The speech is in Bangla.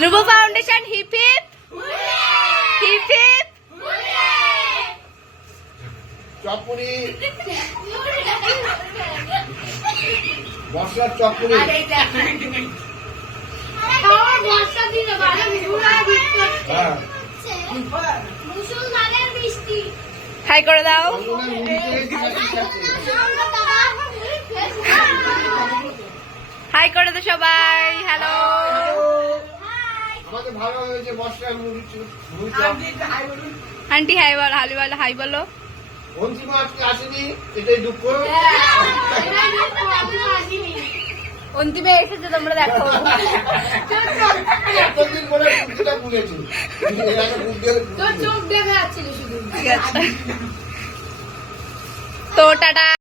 ধ্রুব foundation hip hip hip hip. চকপুরি মশলার চকপুরি। হাই করে দাও। হাই করে দাও সবাই। হ্যালো। আমাদের ভালো হয়েছে মশলার আন্টি হাই বলো, হালি বলো, হাই বলো। অন্তিম আজকে আসেনি, এটাই দুঃখ। অন্তিমে এসেছে, তোমরা দেখো। এতদিন পরে বুদ্ধিটা ভুলেছি। তো টাটা।